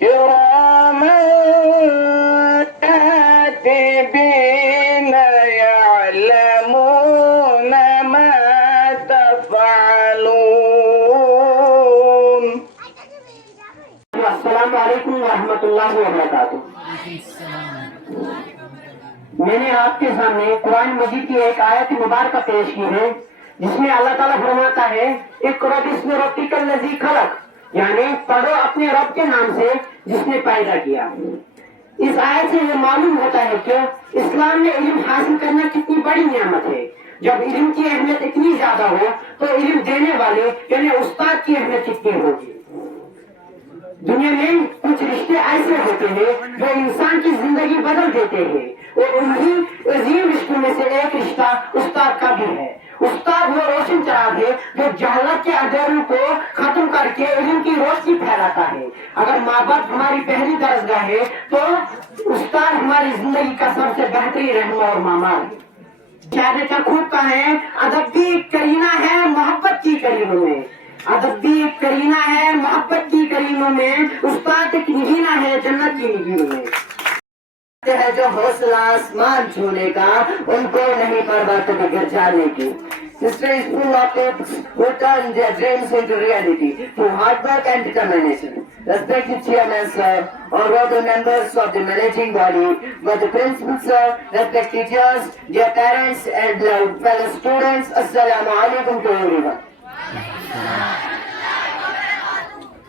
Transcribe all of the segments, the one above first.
كراما كاتبين يعلمون ما تفعلون. السلام علیکم ورحمۃ اللہ وبرکاتہ. میں نے آپ کے سامنے قرآن مجید کی ایک آیت مبارکہ پیش کی ہے جس میں اللہ تعالیٰ فرماتا ہے اقرأ باسم ربک الذی خلق، یعنی پڑھو اپنے رب کے نام سے جس نے پیدا کیا. اس آیت سے یہ معلوم ہوتا ہے کہ اسلام میں علم حاصل کرنا کتنی بڑی نعمت ہے. جب علم کی اہمیت اتنی زیادہ ہو تو علم دینے والے یعنی استاد کی اہمیت کتنی ہوگی. دنیا میں کچھ رشتے ایسے ہوتے ہیں جو انسان کی زندگی بدل دیتے ہیں، اور انہی عظیم رشتوں میں سے ایک رشتہ استاد کا بھی ہے. استاد وہ روشن چراغ ہے جو جہالت کے اندھیروں کو ختم کر کے علم کی روشنی پھیلاتا ہے. اگر ماں باپ ہماری پہلی درسگاہ ہے تو استاد ہماری زندگی کا سب سے بہترین رہنما اور معمار ہے. شاعر کا خوب کا ہے ادب بھی کرینہ ہے محبت کی کریموں میں، ادب بھی کرینہ ہے محبت کی کریموں میں، استاد ایک نگینہ ہے جنت کی نگینوں میں. ہے جو حوصلہ آسمان چھونے کا ان کو نہیں پرواہ کبھی گر جانے کی. History is full of kids who turn their dreams into reality through hard work and determination. Respected chairman sir, honorable members of the managing body, but the principal sir, respected teachers, dear parents and fellow students, assalamu alaikum to everyone.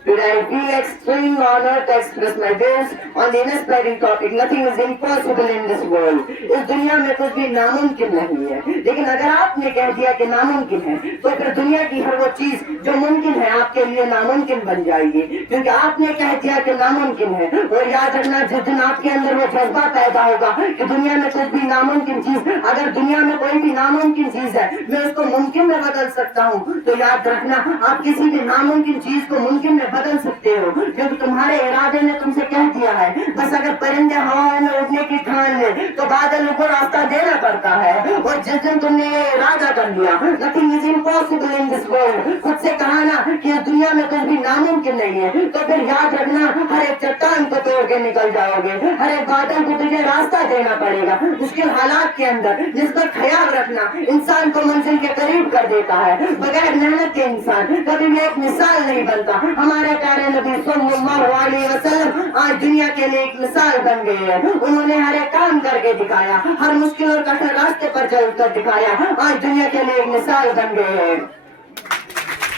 Today I feel extreme honor to express my views on the inspiring topic nothing is impossible in this world. اس دنیا میں کچھ بھی ناممکن نہیں ہے، لیکن اگر آپ نے کہہ دیا کہ ناممکن ہے تو پھر دنیا کی ہر وہ چیز جو ممکن ہے آپ کے لیے ناممکن بن جائے گی، کیونکہ آپ نے کہہ دیا کہ ناممکن ہے. اور یاد رکھنا جس دن آپ کے اندر وہ جذبہ پیدا ہوگا کہ دنیا میں کچھ بھی ناممکن چیز، اگر دنیا میں کوئی بھی ناممکن چیز ہے میں اس کو ممکن میں بدل سکتا ہوں، تو یاد رکھنا آپ کسی بھی ناممکن چیز کو ممکن میں بدل سکتے ہو، کیونکہ تمہارے ارادے نے تم سے کہہ دیا ہے. بس اگر پرندے ہواؤں میں اڑنے کی ٹھان لے تو بادل کو راستہ دینا پڑتا ہے. اور جس دن تم نے یہ ارادہ کر لیا nothing is impossible in this world، خود سے کہا نا کہ اس دنیا میں کچھ بھی ناممکن نہیں ہے، تو پھر یاد رکھنا ہر ایک چٹان کو توڑ کے نکل جاؤ گے، ہر ایک بادل کو تجھے راستہ دینا پڑے گا. مشکل حالات کے اندر جس کا خیال رکھنا انسان کو منزل کے قریب کر دیتا ہے. بغیر محنت کے انسان کبھی بھی ایک مثال نہیں بنتا. ہمارے پیارے نبی صلی اللہ علیہ وسلم آج دنیا کے لیے ایک مثال بن گئے ہیں. انہوں نے ہر ایک کام کر کے دکھایا، ہر مشکل اور کٹھن راستے پر چل کر دکھایا، آج دنیا کے لیے ایک مثال بن گئے ہیں.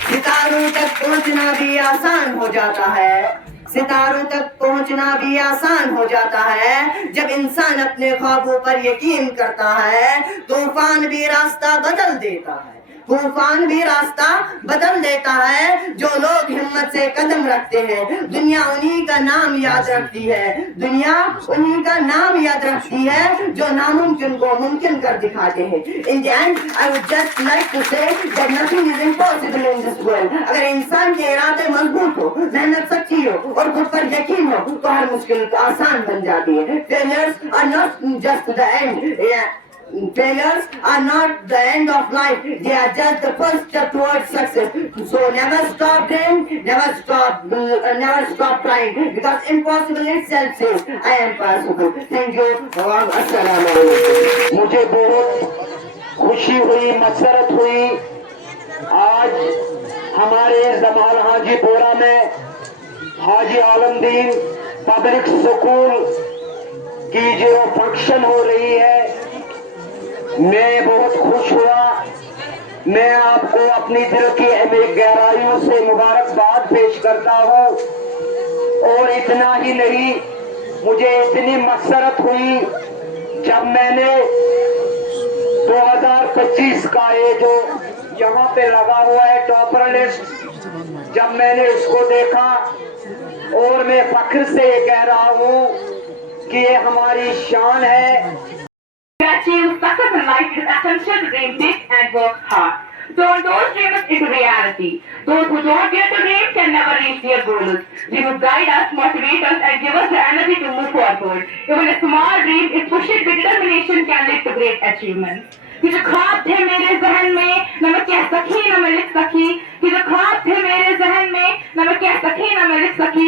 ستاروں تک پہنچنا بھی آسان ہو جاتا ہے، ستاروں تک پہنچنا بھی آسان ہو جاتا ہے جب انسان اپنے خوابوں پر یقین کرتا ہے. طوفان بھی راستہ بدل دیتا ہے، طوفان بھی راستہ بدل دیتا ہے جو لوگ ہمت سے قدم رکھتے ہیں. دنیا انہی کا نام یاد رکھتی ہے، دنیا انہی کا نام یاد رکھتی ہے جو ناممکن کو ممکن کر دکھاتے ہیں. In the end, I would just like to say that nothing is impossible in this world. اگر انسان کے ارادے مضبوط ہو، محنت سچی ہو اور خود پر یقین ہو تو ہر مشکل آسان بن جاتی ہے. Failures are not just the end. Failures are not the end of life, they are just the first step towards success. So never stop dreaming, never stop trying, because impossible itself says I am possible. Thank you. Assalamu alaikum. مجھے بہت خوشی ہوئی، مسرت ہوئی آج ہمارے زمال حاجی پورہ میں حاجی عالمدین public school کی جو فنکشن ہو رہی ہے. میں بہت خوش ہوا. میں آپ کو اپنی دل کی گہرائیوں سے مبارکباد پیش کرتا ہوں. اور اتنا ہی نہیں، مجھے اتنی مسرت ہوئی جب میں نے 2025 کا یہ جو یہاں پہ لگا ہوا ہے ٹاپر لسٹ، جب میں نے اس کو دیکھا اور میں فخر سے یہ کہہ رہا ہوں کہ یہ ہماری شان ہے. To achieve success in life, it is essential to dream big and work hard. Turn those dreams into reality. Those who don't dare to dream can never reach their goals. Dreams guide us, motivate us, and give us the energy to move forward. Even a small dream, if pushed with determination, can lead to great achievements. کہ جو خواب تھے میرے ذہن میں نہ میں کہہ سکی نہ میں لکھ سکی، کہ جو خواب تھے میرے ذہن میں نہ میں کہہ سکی نہ میں لکھ سکی،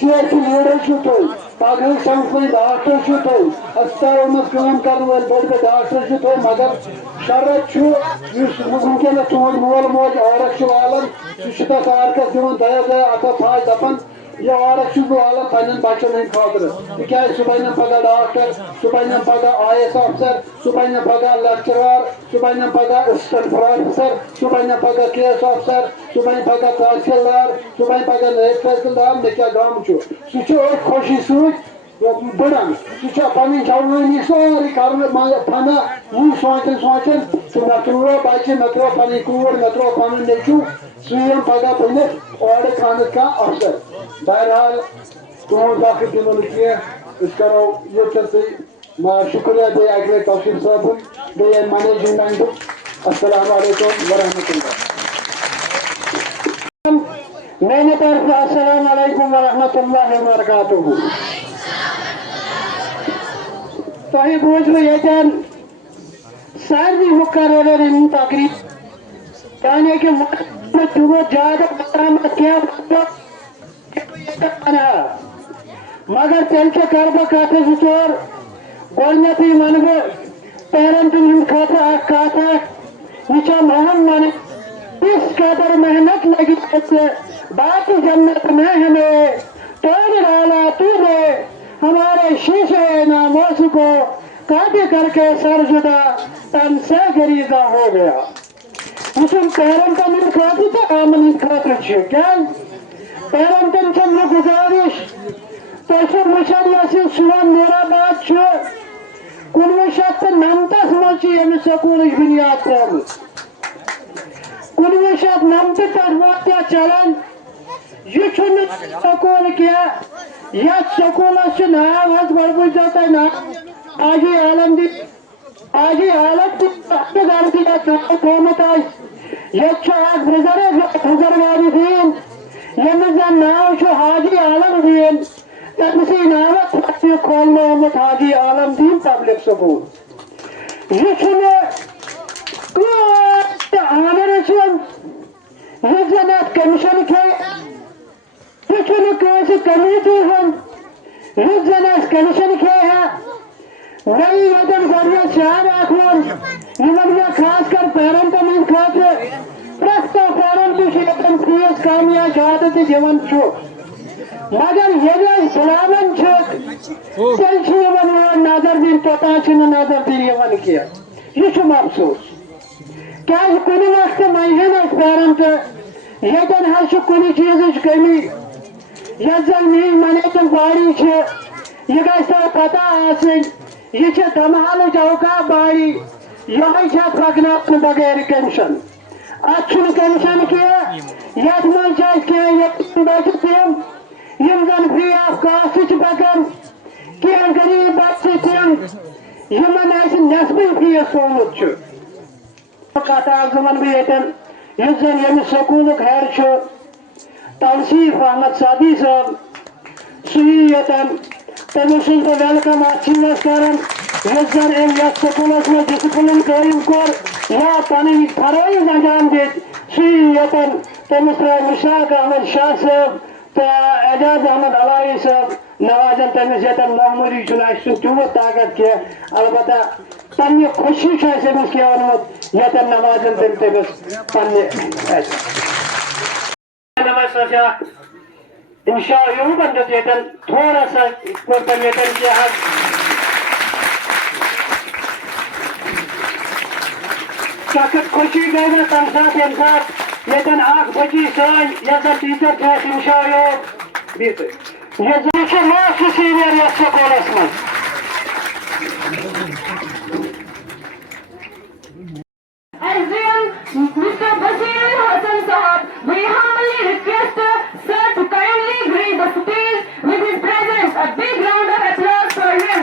سیاسی لیڈر چھو تُہۍ پگہٕکۍ سمکھوٕنۍ ڈاکٹر چھو تُہۍ ہسپتالن منٛز کٲم کرن وٲلۍ بٔڑۍ بٔڑۍ ڈاکٹر چھو تُہۍ مگر شرط چھُ یُس وٕنکیٚنس تُہُنٛد مول موج عورت چھُ والان سُہ چھُ تتھ عورتس دِوان دیا دیا اکھا پھاش دپان یہ عورت چھُس بہٕ والان پننٮ۪ن بچن ہٕنٛدِ خٲطرٕ تِکیازِ سُہ بنن پگاہ ڈاکٹر سُہ بنن پگاہ IAS افسر سُہ بنن پگاہ لیکچرار سُہ بنن پگاہ اسسٹنٹ پروفیسر سُہ بنن پگاہ KS افسر سُہ بنن پگاہ تحصیلدار سُہ بنن پگاہ نٲیِب تحصیلدار مےٚ کیٛاہ غم چھُ سُہ چھُ أتھۍ خوشی سۭتۍ بڑان سُہ چھُ پنٕنۍ جوٲنی سورُے کرنہٕ فنا یی سونچان سونچان سُہ مےٚ ترٛوو بچہِ مےٚ ترٛوو پنٕنۍ کوٗر مےٚ ترٛوو پنُن نیٚچوٗ سُہ یِم پگاہ بٔنِتھ اورٕ کانٛہہ افسر بہرحال تُہُنٛد وقت دِمو نہٕ کینٛہہ أسۍ کرو ییٚتٮ۪تھٕے شُکریہ بیٚیہِ اکہِ لٹہِ توفیٖق صٲبُن بیٚیہِ منیجمنٹُک السلام علیکم ورحمۃ اللہ میانہِ طرفہٕ السلام علیکم ورحمۃ اللہ وبرکاتہ تۄہہِ بوٗزوٕ ییٚتٮ۪ن سارنٕے مُقررن ہٕنٛدۍ تقریٖب یعنی کہِ تیوٗت زیادٕ مقامات کینٛہہ مگر تیٚلہِ چھِ کرٕ بہٕ کتھٕ زٕ ژور گۄڈٕنیتھٕے ونہٕ بہٕ پیرنٹن ہٕنٛدِ خٲطرٕ اکھ کتھ اکھ یہِ چھےٚ مہم ونٕنۍ اس قدر محنت لگی سے باقی جنت میں ہمیں توڑ ڈالا تو نے ہمارے شیشے ناموس کو کاٹ کر کے سر جدا تن سے گریزہ ہو گیا اس پیرنٹن ہٕنٛدِ خٲطرٕ تہٕ عامن ہٕنٛدِ خٲطرٕ چھُ کیٛازِ پیرنٹن چھِ مےٚ گُزٲرِش تُہۍ چھِو وٕچھان یۄس یہِ سون نوٗرآباد چھُ 1999 منٛز چھِ ییٚمہِ سکوٗلٕچ بُنیاد ترٲومٕژ 1990 پٮ۪ٹھ ووت یہِ چلان یہِ چھُنہٕ سکوٗل کینٛہہ یتھ سکوٗلس چھُ ناو حظ گۄڈٕ بوٗزِو تُہۍ ناو حاجی عالم دیٖن گردی یتھ ناو تھوٚومُت آسہِ ییٚتہِ چھُ اکھ بُزرگواری دیٖن ییٚمِس زن ناو چھُ حاجی عالم دیٖن تٔمسٕے ناوس پٮ۪ٹھ چھُ کھولنومُت حاجی عالم دیٖن پبلک سکوٗل یہِ چھُنہٕ آنرس یُس زن اتھ کمیشن کھیٚیہِ یہِ چھُنہٕ کٲنٛسہِ کمیٹی ہُنٛد یُس زن اَسہِ کمیشن کھیٚیہِ ہا مےٚ یی ییٚتٮ۪ن گۄڈٕنیتھ شعر اکھ ووٚن یِمن مےٚ خاص کر پیرنٹن ہٕنٛدِ خٲطرٕ پرٛٮ۪تھ کانٛہہ پیرنٹ چھُ ییٚتٮ۪ن فیٖس کم یا زیادٕ تہِ دِوان چھُ مگر ییٚلہِ أسۍ بُلاوان چھِکھ تیٚلہِ چھِ یِمن یور نظر دِنۍ توٚتام چھِنہٕ نظر دِنۍ یِوان کینٛہہ یہِ چھُم افسوٗس کیٛازِ کُنہِ وقتہٕ ونہن اَسہِ پیرنٹ ییٚتٮ۪ن حظ چھِ کُنہِ چیٖزٕچ کٔمی یۄس زن میٛٲنۍ منیجنگ باڈی چھِ یہِ گژھِ تۄہہِ پتہ آسٕنۍ یہِ چھِ دمحالٕچ اوقاف باڈی یِہوٚے چھِ اتھ پکناونہٕ بغٲر کمیشن اتھ چھُنہٕ کمیشن کینٛہہ یتھ منٛز چھِ اَسہِ کینٛہہ یتیٖم بچہِ تِم یِم زن فری آف کاسٹ چھِ پکان کینٛہہ غریٖب بچہِ چھِ تِم یِمن اَسہِ نٮ۪صفٕے فیٖس تھوٚومُت چھُ کتھ اکھ زٕ ونہٕ بہٕ ییٚتٮ۪ن یُس زن ییٚمہِ سکوٗلُک ہیڈ چھُ توصیف احمد صٲبی صٲب سُہ یی ییٚتٮ۪ن تٔمِس چھُس بہٕ ویلکم اتھ چیٖزس کران یُس زن أمۍ یتھ سکوٗلس منٛز ڈسپلن قٲیِم کوٚر یا پنٕنۍ فرٲیض انجام دِتۍ سُہ یی ییٚتٮ۪ن تٔمِس ترٛٲے مشتاق احمد شاہ صٲب تہٕ اعجاز احمد علایی صٲب نوازن تٔمِس ییٚتٮ۪ن معموٗلی چھُنہٕ اَسہِ چھُنہٕ تیوٗت طاقت کینٛہہ البتہ پننہِ خوشی چھُ اَسہِ أمِس کینٛہہ ووٚنمُت ییٚتٮ۪ن نوازن تٔمِس پننہِ ٲسۍ اکھ انشاء یوٗبن دیُت ییٚتٮ۪ن تھوڑا سا کوٚر تٔمۍ ییٚتٮ۪ن کینٛہہ سخت خوشی گٔے مےٚ تمہِ ساتہٕ ییٚمہِ ساتہٕ ییٚتٮ۪ن اکھ بچی سٲنۍ یۄس زن ٹیٖچر چھِ اَسہِ انشاء یوٗب بِہِو تُہۍ یہِ زن چھُ موسٹ سیٖنیر یتھ سکوٗلس منٛز Mr. Basir Hassan Sahab, we humbly request sir to kindly grace the stage with his presence. A big round of applause for him.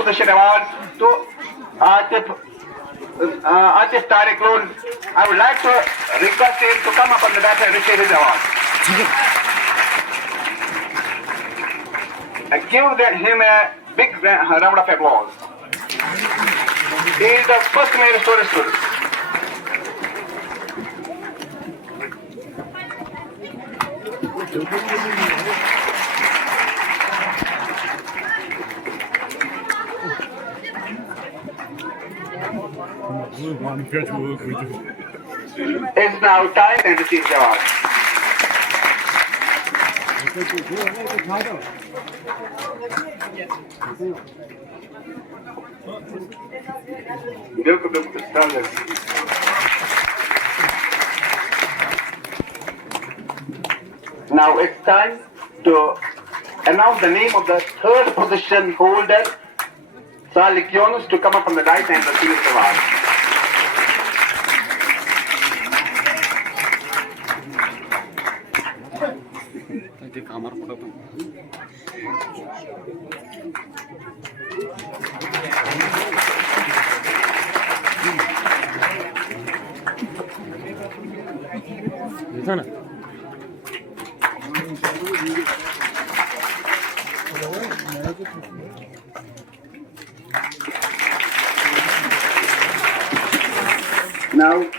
Push it around to Atif Artist Tariq Loon, I would like to request him to come up on the dais and receive his award. Give him a big round of applause. He is the first male story student. It's now time and receive the award. Now it's time to announce the name of the third position holder, Salik Yunus, to come up on the dais and receive the award. Now